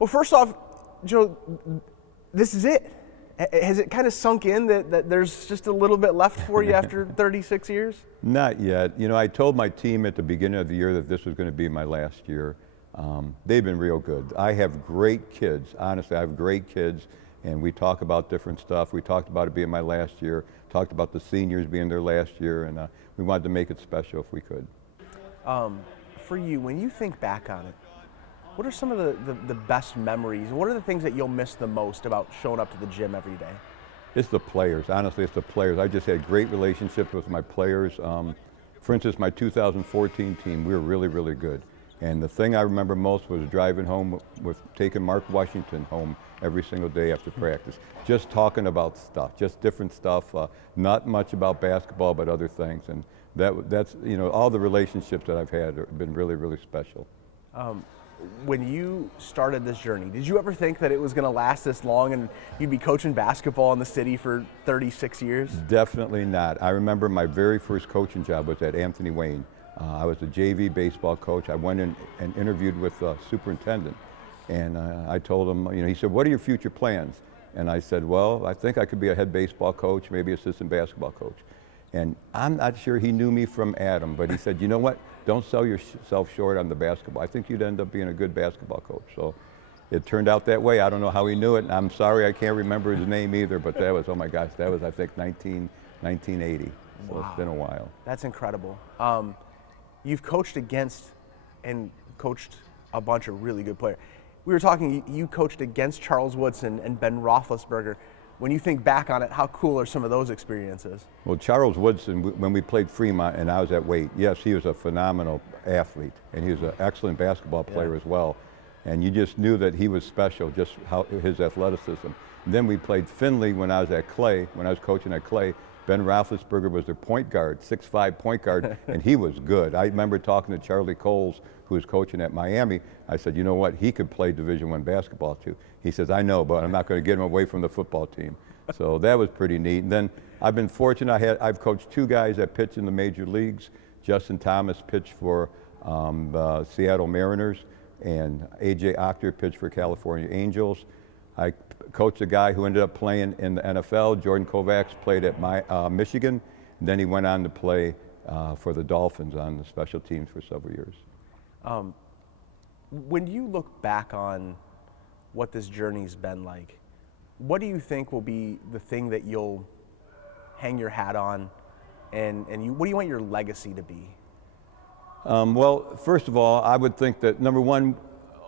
Well, first off, Joe, this is it. Has it kind of sunk in that there's just a little bit left for you after 36 years? Not yet. You know, I told my team at the beginning of the year that this was going to be my last year. They've been real good. I have great kids. Honestly, I have great kids, and we talk about different stuff. We talked about it being my last year, talked about the seniors being their last year, and we wanted to make it special if we could. For you, when you think back on it, what are some of the best memories? What are the things that you'll miss the most about showing up to the gym every day? It's the players. Honestly, it's the players. I just had great relationships with my players. For instance, my 2014 team, we were really, really good. And the thing I remember most was driving home with taking Mark Washington home every single day after practice. Just talking about stuff, just different stuff, not much about basketball, but other things. And that's, you know, all the relationships that I've had have been really, really special. When you started this journey, did you ever think that it was going to last this long and you'd be coaching basketball in the city for 36 years? Definitely not. I remember my very first coaching job was at Anthony Wayne. I was a JV baseball coach. I went in and interviewed with the superintendent, and I told him, you know, he said, "What are your future plans?" And I said, "Well, I think I could be a head baseball coach, maybe assistant basketball coach." And I'm not sure he knew me from Adam, but he said, "You know what? Don't sell yourself short on the basketball. I think you'd end up being a good basketball coach." So it turned out that way. I don't know how he knew it. And I'm sorry I can't remember his name either, but that was, oh my gosh, that was, I think, 1980. So Wow. It's been a while. That's incredible. You've coached against and coached a bunch of really good players. We were talking, you coached against Charles Woodson and Ben Roethlisberger. When you think back on it, how cool are some of those experiences? Well, Charles Woodson, when we played Fremont and I was at Wait, yes, he was a phenomenal athlete, and he was an excellent basketball player as well. And you just knew that he was special, just how his athleticism. And then we played Findlay when I was at Clay, when I was coaching at Clay. Ben Roethlisberger was their point guard, 6'5" point guard, and he was good. I remember talking to Charlie Coles, who was coaching at Miami. I said, "You know what? He could play Division I basketball too." He says, "I know, but I'm not going to get him away from the football team." So that was pretty neat. And then I've been fortunate. I've coached two guys that pitch in the major leagues. Justin Thomas pitched for the Seattle Mariners, and A.J. Octor pitched for California Angels. I coached a guy who ended up playing in the NFL. Jordan Kovacs played at Michigan. And then he went on to play for the Dolphins on the special teams for several years. When you look back on what this journey's been like, what do you think will be the thing that you'll hang your hat on, and what do you want your legacy to be? Well, first of all, I would think that, number one,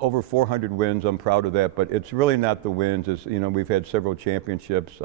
over 400 wins, I'm proud of that, but it's really not the wins. It's, you know, we've had several championships.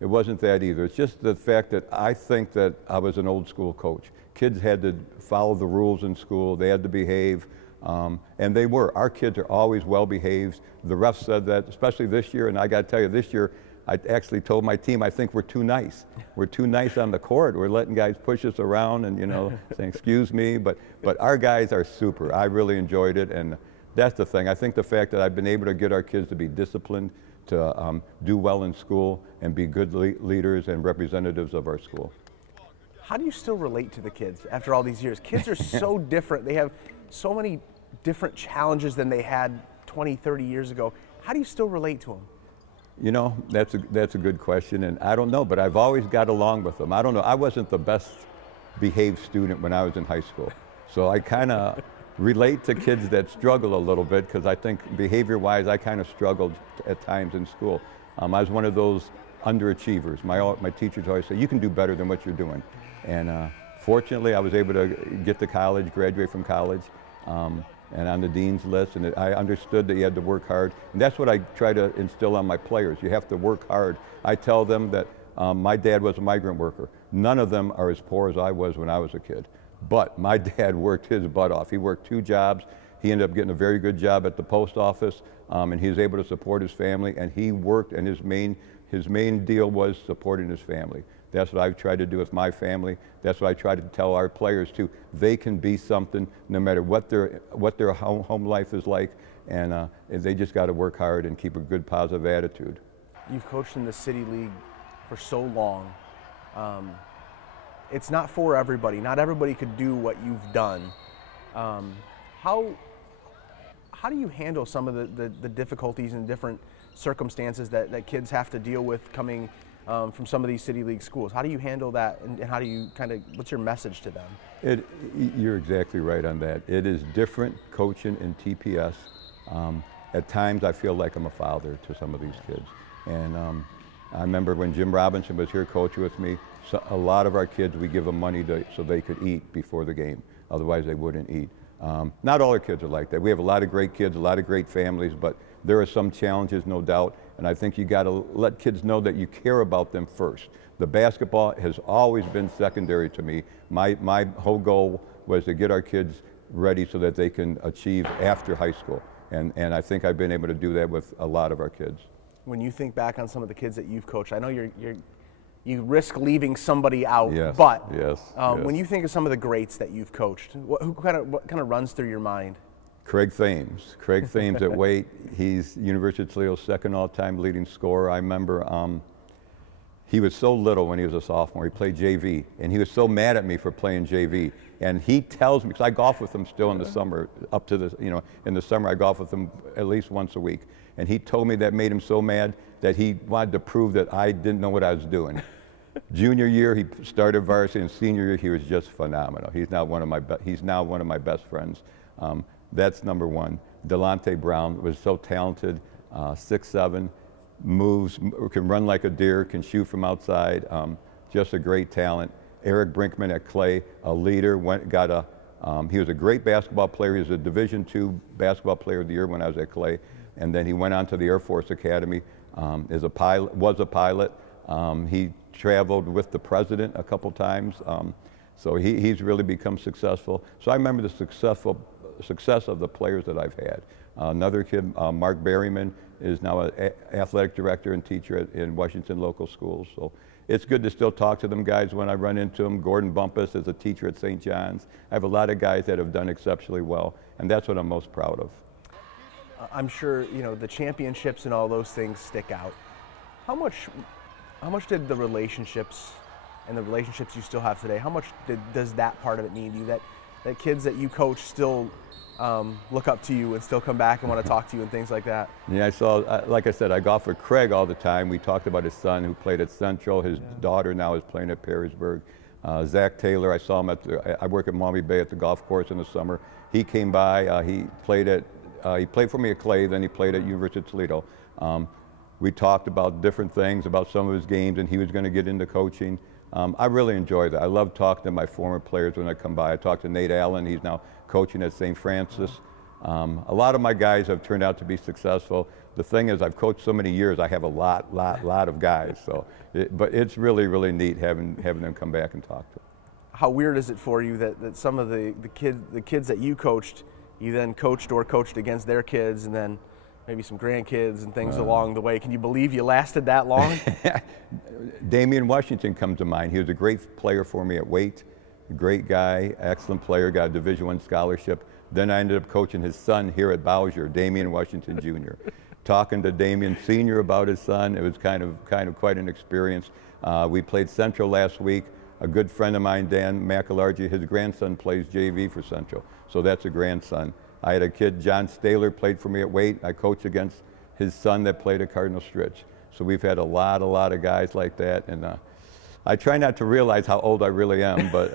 It wasn't that either. It's just the fact that I think that I was an old school coach. Kids had to follow the rules in school. They had to behave, and they were. Our kids are always well behaved. The refs said that, especially this year, and I got to tell you, this year, I actually told my team, I think we're too nice. We're too nice on the court. We're letting guys push us around and, you know, saying, "Excuse me," but our guys are super. I really enjoyed it, and that's the thing. I think the fact that I've been able to get our kids to be disciplined, to do well in school, and be good leaders and representatives of our school. How do you still relate to the kids after all these years? Kids are so different. They have so many different challenges than they had 20, 30 years ago. How do you still relate to them? You know, that's a good question, and I don't know, but I've always got along with them. I don't know. I wasn't the best behaved student when I was in high school, so I kind of relate to kids that struggle a little bit, because I think behavior-wise, I kind of struggled at times in school. I was one of those underachievers. My teachers always say, "You can do better than what you're doing." And fortunately, I was able to get to college, graduate from college, and on the dean's list, and I understood that you had to work hard. And that's what I try to instill on my players. You have to work hard. I tell them that my dad was a migrant worker. None of them are as poor as I was when I was a kid. But my dad worked his butt off. He worked 2 jobs. He ended up getting a very good job at the post office, and he was able to support his family, and he worked, and his main deal was supporting his family. That's what I've tried to do with my family. That's what I try to tell our players too. They can be something no matter what their home life is like, and they just got to work hard and keep a good positive attitude. You've coached in the City League for so long. It's not for everybody. Not everybody could do what you've done. How how do you handle some of the difficulties and different circumstances that kids have to deal with coming from some of these City League schools? How do you handle that, and how do you what's your message to them? You're exactly right on that. It is different coaching in TPS. At times I feel like I'm a father to some of these kids. And I remember when Jim Robinson was here coaching with me, so a lot of our kids, we give them money so they could eat before the game. Otherwise they wouldn't eat. Not all our kids are like that. We have a lot of great kids, a lot of great families, but there are some challenges, no doubt. And I think you got to let kids know that you care about them first. The basketball has always been secondary to me. My whole goal was to get our kids ready so that they can achieve after high school. And I think I've been able to do that with a lot of our kids. When you think back on some of the kids that you've coached, I know you risk leaving somebody out, yes, but yes. When you think of some of the greats that you've coached, what kind of runs through your mind? Craig Thames. Craig Thames at Waite. He's University of Toledo's second all-time leading scorer. I remember he was so little when he was a sophomore. He played JV, and he was so mad at me for playing JV. And he tells me, because I golf with him still in the summer, up to the, in the summer I golf with him at least once a week. And he told me that made him so mad that he wanted to prove that I didn't know what I was doing. Junior year, he started varsity, and senior year, he was just phenomenal. He's now one of my best friends. That's number one. Delonte Brown was so talented, 6'7", moves, can run like a deer, can shoot from outside, just a great talent. Eric Brinkman at Clay, a leader, he was a great basketball player. He was a Division II basketball player of the year when I was at Clay. And then he went on to the Air Force Academy, was a pilot. He traveled with the president a couple times. So he's really become successful. So I remember the success of the players that I've had. Another kid, Mark Berryman, is now an athletic director and teacher in Washington local schools. So it's good to still talk to them guys when I run into them. Gordon Bumpus is a teacher at St. John's. I have a lot of guys that have done exceptionally well, and that's what I'm most proud of. I'm sure the championships and all those things stick out. How much did the relationships and the relationships you still have today, how much does that part of it mean to you, that kids that you coach still look up to you and still come back and want to talk to you and things like that? Yeah, I saw, like I said, I golf with Craig all the time. We talked about his son who played at Central. His daughter now is playing at Perrysburg. Zach Taylor, I saw him I work at Maumee Bay at the golf course in the summer. He came by, he played for me at Clay, then he played at University of Toledo. We talked about different things, about some of his games, and he was going to get into coaching. I really enjoy that. I love talking to my former players when I come by. I talked to Nate Allen. He's now coaching at St. Francis. A lot of my guys have turned out to be successful. The thing is, I've coached so many years, I have a lot of guys. So, but it's really, really neat having them come back and talk to them. How weird is it for you that some of the kids that you coached, you then coached or coached against their kids, and then maybe some grandkids and things along the way? Can you believe you lasted that long? Damian Washington comes to mind. He was a great player for me at Waite. Great guy, excellent player, got a Division I scholarship. Then I ended up coaching his son here at Bowsher, Damian Washington Jr. Talking to Damian Sr. about his son, it was kind of quite an experience. We played Central last week. A good friend of mine, Dan McAlargy, his grandson plays JV for Central, so that's a grandson. I had a kid, John Staler, played for me at Waite. I coached against his son that played at Cardinal Stritch. So we've had a lot of guys like that, and I try not to realize how old I really am, but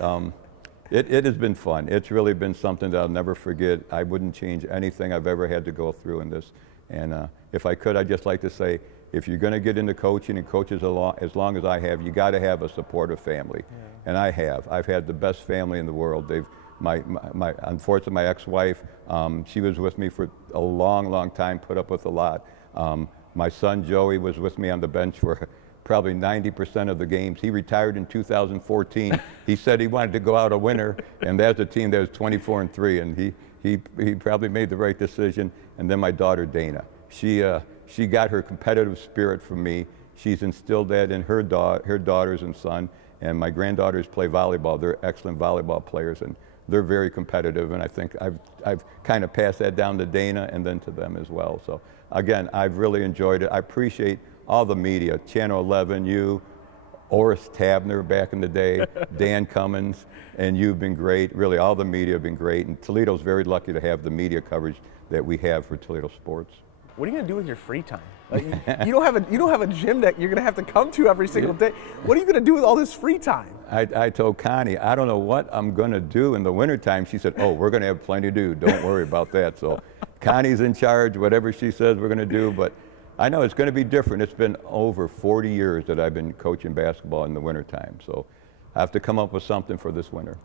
it has been fun. It's really been something that I'll never forget. I wouldn't change anything I've ever had to go through in this. And if I could, I'd just like to say, if you're going to get into coaching and coach as long as I have, you got to have a supportive family. Yeah. And I have. I've had the best family in the world. Unfortunately, my ex-wife, she was with me for a long time, put up with a lot. My son Joey was with me on the bench for probably 90% of the games. He retired in 2014. He said he wanted to go out a winner, and that's a team that was 24-3, and he probably made the right decision. And then my daughter Dana, she got her competitive spirit from me. She's instilled that in her daughters and son. And my granddaughters play volleyball. They're excellent volleyball players, and they're very competitive. And I think I've kind of passed that down to Dana and then to them as well. So again, I've really enjoyed it. I appreciate all the media, Channel 11, you, Oris Tabner back in the day, Dan Cummins, and you've been great. Really, all the media have been great, and Toledo's very lucky to have the media coverage that we have for Toledo sports. What are you going to do with your free time? Like, you don't have a gym that you're going to have to come to every single day. What are you going to do with all this free time? I told Connie, I don't know what I'm going to do in the wintertime. She said, oh, we're going to have plenty to do. Don't worry about that. So Connie's in charge, whatever she says we're going to do. But I know it's going to be different. It's been over 40 years that I've been coaching basketball in the wintertime. So I have to come up with something for this winter.